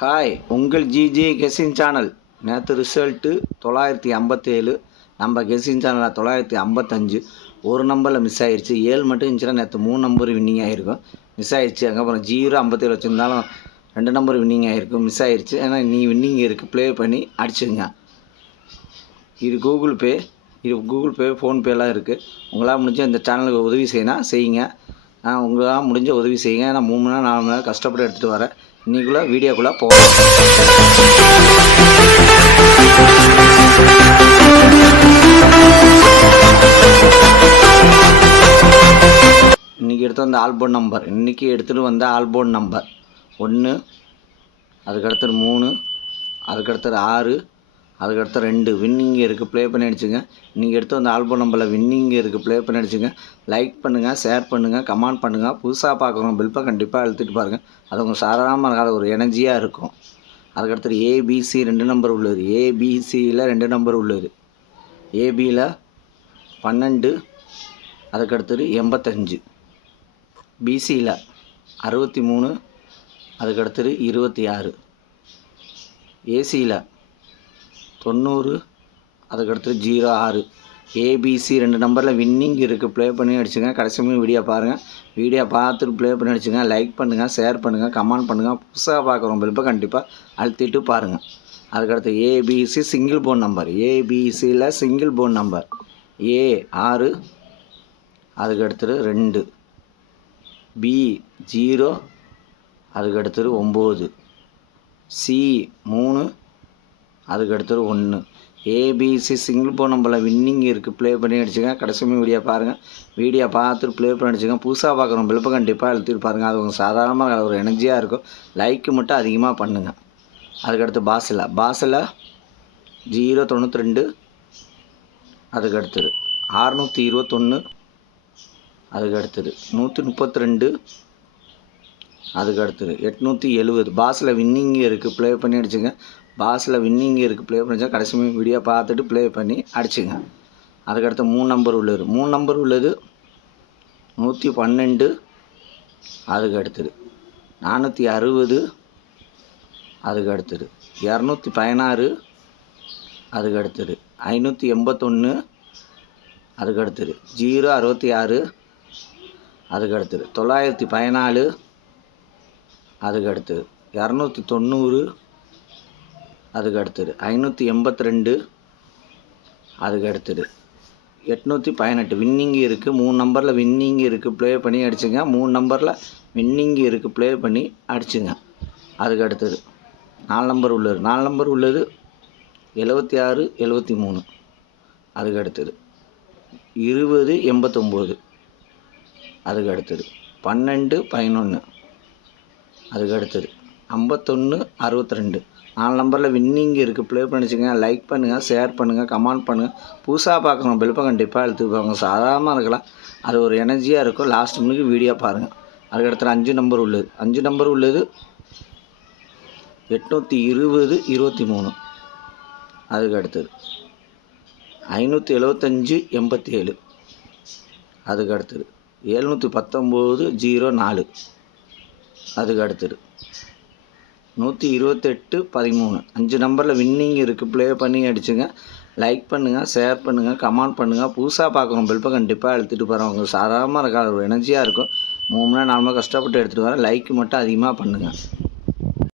Hi, உங்கள் GG guessing channel. நேற்று result 957, நம்ம கெஸ்ஸிங் சேனலில் 955. ஒரு நம்பரில் மிஸ் ஆயிடுச்சு. 7 மட்டும் இருந்துச்சுன்னா நேற்று 3 நம்பர் வின்னிங் ஆகிருக்கும். மிஸ் ஆயிடுச்சு. அதுக்கப்புறம் 057 வச்சுருந்தாலும் 2 நம்பர் வின்னிங் ஆகிருக்கும். மிஸ் ஆயிடுச்சு. ஏன்னா நீ வின்னிங் இருக்குது, ப்ளே பண்ணி அடிச்சுங்க. இது கூகுள் பே ஃபோன்பேலாம் இருக்குது. உங்களால் முடிஞ்ச இந்த சேனலுக்கு உதவி செய்யணும் செய்யுங்க. உங்களால் முடிஞ்ச உதவி செய்யுங்க. ஏன்னா 3 மணி நேரம் 4 மணி நேரம் கஷ்டப்பட்டு எடுத்துகிட்டு வரேன். இன்றைக்குள்ளே வீடியோக்குள்ளே போகலாம். இன்றைக்கி எடுத்து வந்த ஆல்போர்ட் நம்பர் 1, அதுக்கடுத்தது 3, அதுக்கடுத்தது 6, அதுக்கடுத்து 2 வின்னிங் இருக்குது. ப்ளே பண்ணி அடிச்சுங்க. இன்றைக்கி எடுத்து வந்த ஆல்பம் நம்பரில் வின்னிங் இருக்குது. ப்ளே பண்ணி அடிச்சுங்க. லைக் பண்ணுங்கள், ஷேர் பண்ணுங்கள், கமெண்ட் பண்ணுங்கள். புதுசாக பார்க்குறோம் பில்ப்பை கண்டிப்பாக அழுத்திட்டு பாருங்கள். அது உங்கள் சாதாரணமாக இருக்காது, ஒரு எனர்ஜியாக இருக்கும். அதுக்கடுத்து ஏபிசி 2 நம்பர் உள்ளது. ஏபிசியில் 2 நம்பர் உள்ளது. ஏபியில் 12, அதுக்கடுத்தது 85. பிசியில் 63, அதுக்கடுத்தது 26. ஏசியில் 90, அதுக்கடுத்து 06. ஏபிசி 2 நம்பரில் வின்னிங் இருக்குது. ப்ளே பண்ணி அடிச்சுங்க. கடைசி வீடியோ பாருங்கள். வீடியோ பார்த்துட்டு ப்ளே பண்ணி அடிச்சுங்க. லைக் பண்ணுங்கள், ஷேர் பண்ணுங்கள், கமெண்ட் பண்ணுங்கள். புதுசாக பார்க்குறோம் பில்ப்பை கண்டிப்பாக அழுத்திட்டு பாருங்கள். அதுக்கடுத்து ஏபிசி சிங்கிள் போன் நம்பர். ஏபிசியில் சிங்கிள் போன் நம்பர். ஏ 6, அதுக்கடுத்தது 2. பி 0, அதுக்கடுத்தது 9. சி 3, அதுக்கடுத்தது 1. ஏபிசி சிங்கிள் போன் நம்பரில் வின்னிங் இருக்குது. ப்ளே பண்ணி அடிச்சுங்க. கடைசி வீடியோ பாருங்கள். வீடியோ பார்த்துட்டு ப்ளே பண்ணி அடிச்சுங்க. புதுசாக பார்க்குறோம் பில்ப்பை கண்டிப்பாக அழுத்திட்டு பாருங்கள். அது உங்கள் சாதாரணமாக ஒரு எனர்ஜியாக இருக்கும். லைக்கு மட்டும் அதிகமாக பண்ணுங்கள். அதுக்கடுத்து பாஸில் 092, அதுக்கடுத்தது 621, அதுக்கடுத்தது 132, அதுக்கடுத்தது 870. பாஸில் வின்னிங் இருக்குது. ப்ளே பண்ணி அடிச்சுங்க. பாஸில் வின்னிங் இருக்குது. ப்ளே பண்ணிச்சா கடைசி வீடியோ பார்த்துட்டு ப்ளே பண்ணி அடிச்சுங்க. அதுக்கடுத்து 3 நம்பர் உள்ளது. 3 நம்பர் உள்ளது 112, அதுக்கடுத்தது 460, அதுக்கடுத்தது 216, அதுக்கடுத்தது 581, அதுக்கடுத்தது 066, அதுக்கடுத்தது 914, அதுக்கடுத்தது 290, அதுக்கடுத்தது 582, அதுக்கடுத்தது 818. வின்னிங் இருக்குது. 3 நம்பரில் வின்னிங் இருக்குது. ப்ளே பண்ணி அடிச்சுங்க. 3 நம்பரில் வின்னிங் இருக்குது. ப்ளே பண்ணி அடிச்சுங்க. அதுக்கடுத்தது 4 நம்பர் உள்ளது. 4 நம்பர் உள்ளது 76, 73, அதுக்கடுத்தது 20, 89, அதுக்கடுத்தது 12, 11, அதுக்கடுத்தது 51, 62. 4 நம்பரில் வின்னிங் இருக்குது. ப்ளே பண்ணிச்சுங்க. லைக் பண்ணுங்கள், ஷேர் பண்ணுங்கள், கமெண்ட் பண்ணுங்கள். புதுசாக பார்க்குறோம் பில்ப்பை கண்டிப்பாக எடுத்துப்பாங்க. சாதாரணமாக இருக்கலாம், அது ஒரு எனர்ஜியாக இருக்கும். லாஸ்ட் மினிக்கு வீடியோ பாருங்கள். அதுக்கடுத்து 5 நம்பர் உள்ளது. 5 நம்பர் உள்ளது 820, 23, அதுக்கடுத்தது 575, 87, அதுக்கடுத்தது 719, 04, அதுக்கடுத்தது 128, 13. 5 நம்பரில் வின்னிங் இருக்குது. ப்ளே பண்ணி அடிச்சுங்க. லைக் பண்ணுங்கள், ஷேர் பண்ணுங்கள், கமெண்ட் பண்ணுங்கள். புதுசாக பார்க்குறோம் பில்ப்பை கண்டிப்பாக எடுத்துகிட்டு போகிறோம். அவங்க சாதாரணமாக இருக்காது, ஒரு எனர்ஜியாக இருக்கும். 3 மணி நேரம் 4 மணி நேரம் கஷ்டப்பட்டு எடுத்துகிட்டு வரேன். லைக் மட்டும் அதிகமாக பண்ணுங்கள்.